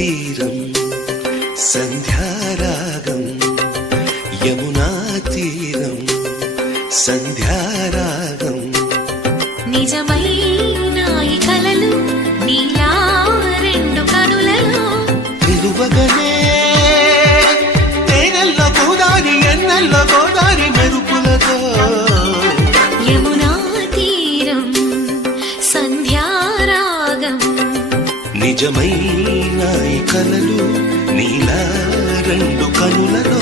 తీరం సంధ్యారాగం యమునా తీరం సంధ్యారాగం నిజమైన ఈ కలలు నీలా రెండు కనులలో నిలువగనే తేనెల్లో గోదారి ఎన్నెల్లో గోదారి మెరుపులతో యమునా తీరం సంధ్యారాగం నిజమైన ఈ కలలు నీలా రెండు కనులలో